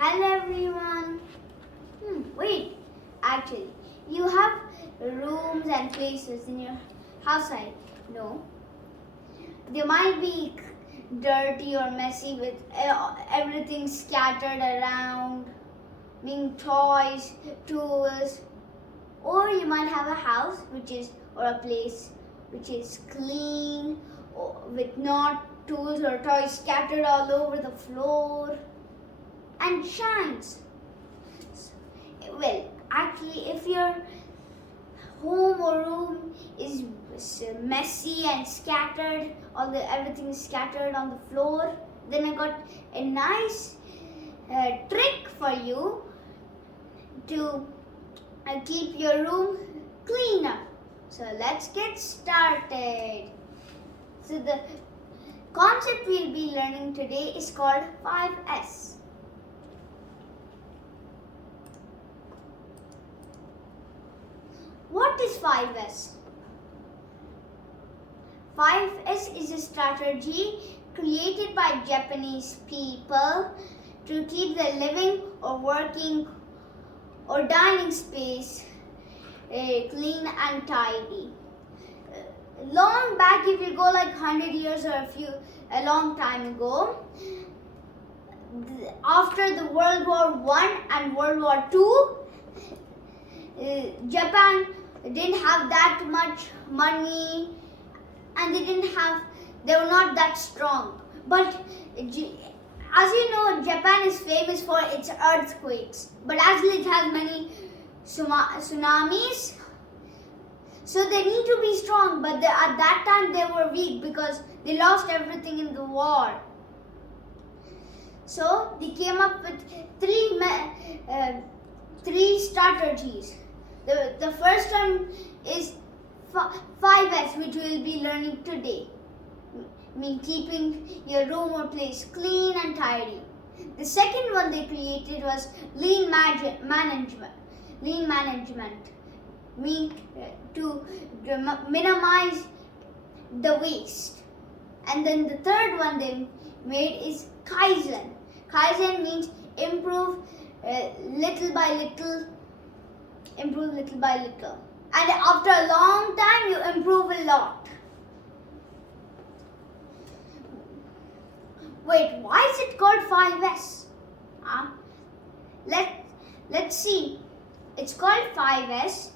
Hello everyone. Wait, actually, you have rooms and places in your house, I know. They might be dirty or messy with everything scattered around, being toys, tools, or you might have a house or a place which is clean with not tools or toys scattered all over the floor and shines. Well, actually, if your home or room is messy and scattered, everything is scattered on the floor, then I got a nice trick for you to keep your room cleaner. So let's get started. So the concept we'll be learning today is called 5S. What is 5S? 5S is a strategy created by Japanese people to keep their living or working or dining space clean and tidy. Long back, if you go like 100 years or a long time ago, after the World War I and World War II, Japan didn't have that much money and they were not that strong. But as you know, Japan is famous for its earthquakes, but as it has many tsunamis, so they need to be strong, but at that time they were weak because they lost everything in the war. So they came up with three strategies. The first one is 5S, which we will be learning today. Keeping your room or place clean and tidy. The second one they created was lean management. To minimize the waste. And then the third one they made is Kaizen. Kaizen means improve little by little. And after a long time, you improve a lot. Wait, why is it called 5S? Let's see. It's called 5S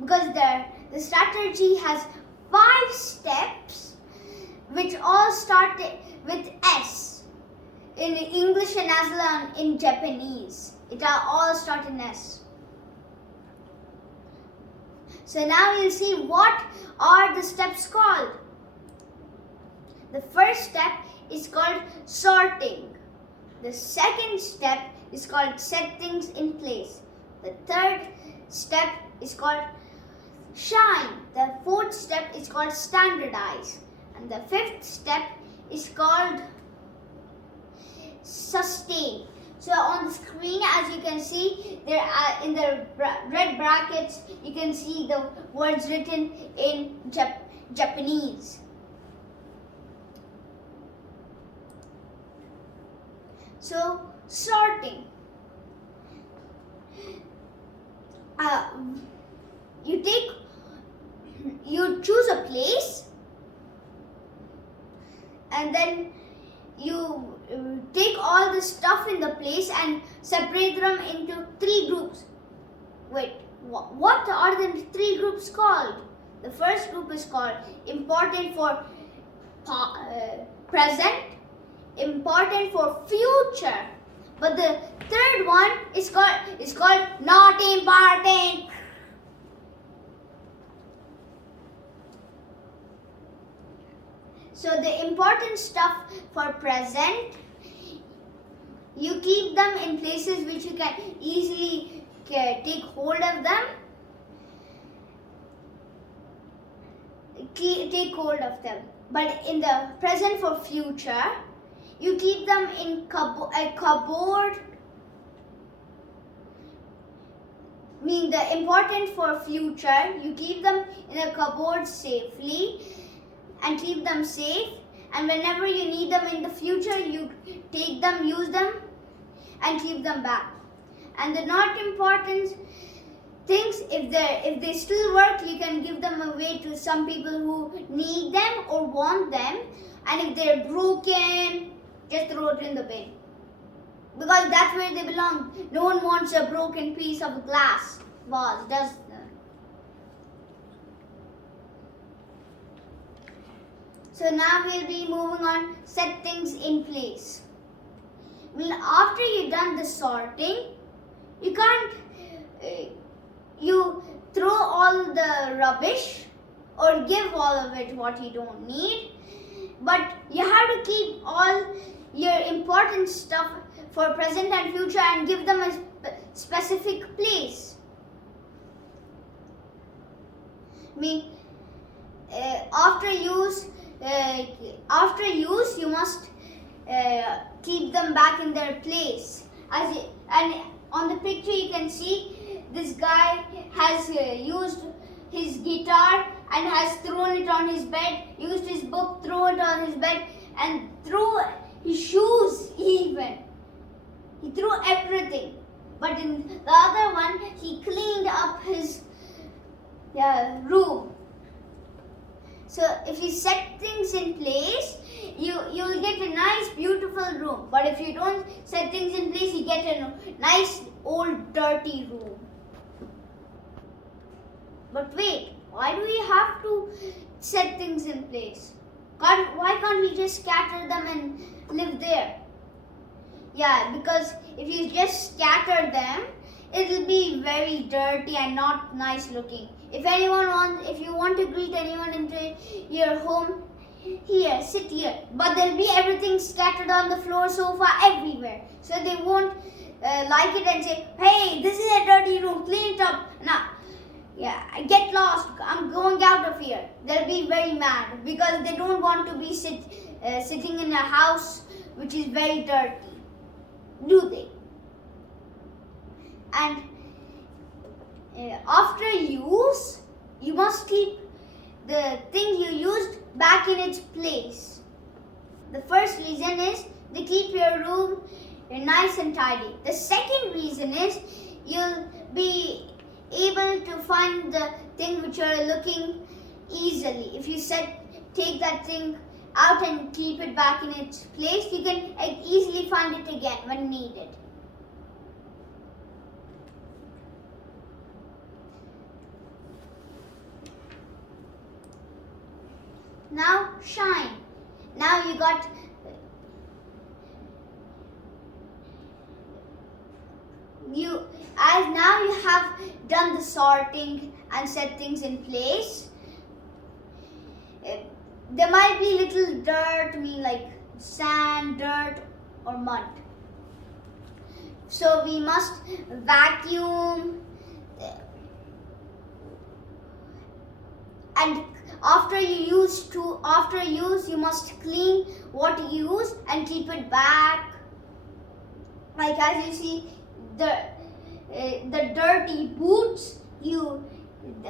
because the strategy has 5 steps which all start with S. In English and as well in Japanese. It all start in S. So now you'll see what are the steps called. The first step is called sorting. The second step is called set things in place. The third step is called shine. The fourth step is called standardize. And the fifth step is called sustain. So on the screen, as you can see, there are in the red brackets, you can see the words written in Japanese. So sorting. You choose a place, and then you take all the stuff in the place and separate them into 3 groups. Wait, what are the 3 groups called? The first group is called important for present, important for future, but the third one is called not important. So the important stuff for present, you keep them in places which you can easily take hold of them. But in the present for future, you keep them in a cupboard. The important for future, you keep them in a cupboard safely and keep them safe, and whenever you need them in the future, you take them, use them and keep them back. And the not important things, if they still work, you can give them away to some people who need them or want them. And if they're broken, just throw it in the bin. Because that's where they belong. No one wants a broken piece of glass vase, does they? So now we'll be moving on, set things in place. Well, after you've done the sorting, you can't, you throw all the rubbish or give all of it what you don't need. But you have to keep all your important stuff for present and future and give them a specific place. After use, you must keep them back in their place. And on the picture you can see this guy has used his guitar and has thrown it on his bed, used his book, thrown it on his bed, and threw his shoes even. He threw everything. But in the other one, he cleaned up his room. So if you set things in place, you'll get a nice, beautiful room. But if you don't set things in place, you get a nice, old, dirty room. But wait, why do we have to set things in place? Why can't we just scatter them and live there? Yeah, because if you just scatter them, it'll be very dirty and not nice looking. If you want to greet anyone into your home, here, sit here. But there'll be everything scattered on the floor, sofa, everywhere. So they won't like it and say, hey, this is a dirty room, clean it up. Now, get lost, I'm going out of here. They'll be very mad because they don't want to be sitting in a house which is very dirty. Do they? And after use, you must keep the thing you used back in its place. The first reason is to keep your room nice and tidy. The second reason is you'll be able to find the thing which you're looking easily. If you take that thing out and keep it back in its place, you can easily find it again when needed. Now shine. Now you got now you have done the sorting and set things in place. There might be little dirt, like sand, dirt or mud. So we must vacuum and after use you must clean what you use and keep it back. Like as you see the dirty boots,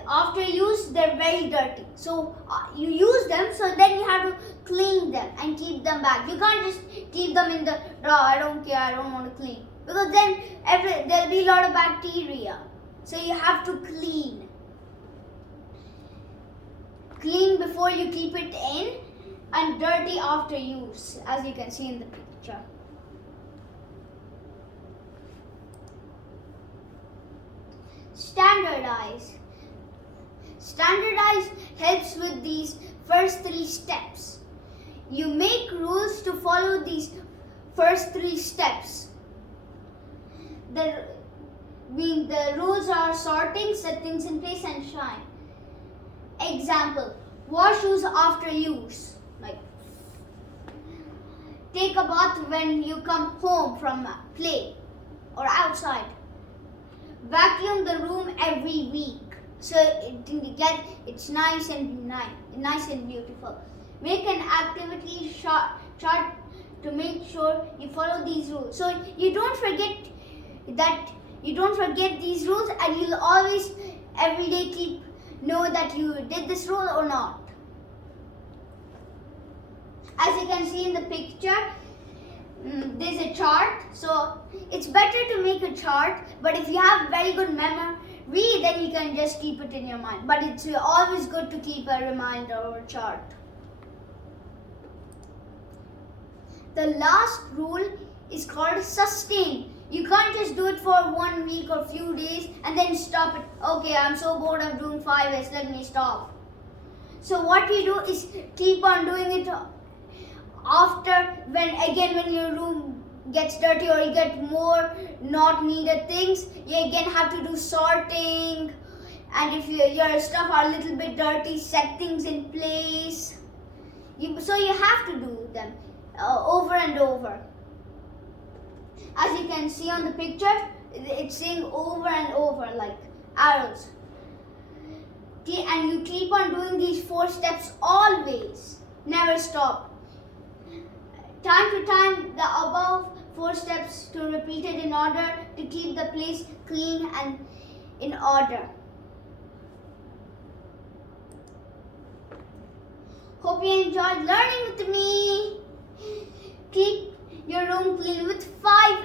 after use they're very dirty. So you use them, so then you have to clean them and keep them back. You can't just keep them in the drawer. I don't care, I don't want to clean. Because then there'll be a lot of bacteria. So you have to clean. Clean before you keep it in and dirty after use, as you can see in the picture. Standardize. Standardize helps with these first 3 steps. You make rules to follow these first 3 steps. The rules are sorting, set things in place, and shine. Example, wash shoes after use. Like, take a bath when you come home from play or outside. Vacuum the room every week so it's nice and beautiful. Make an activity chart to make sure you follow these rules. So you don't forget these rules, and you'll always every day know that you did this rule or not. As you can see in the picture, there's a chart, so it's better to make a chart, but if you have very good memory, then you can just keep it in your mind, but it's always good to keep a reminder or a chart. The last rule is called sustain. You can't just do it for 1 week or few days and then stop it. Okay, I'm so bored of doing 5S, let me stop. So what we do is keep on doing it after, when your room gets dirty or you get more not needed things, you again have to do sorting, and if your stuff are a little bit dirty, set things in place. So you have to do them over and over. As you can see on the picture, it's saying over and over like arrows. And you keep on doing these 4 steps always. Never stop. Time to time, the above 4 steps to repeat it in order to keep the place clean and in order. Hope you enjoyed learning with me. Keep your room clean with 5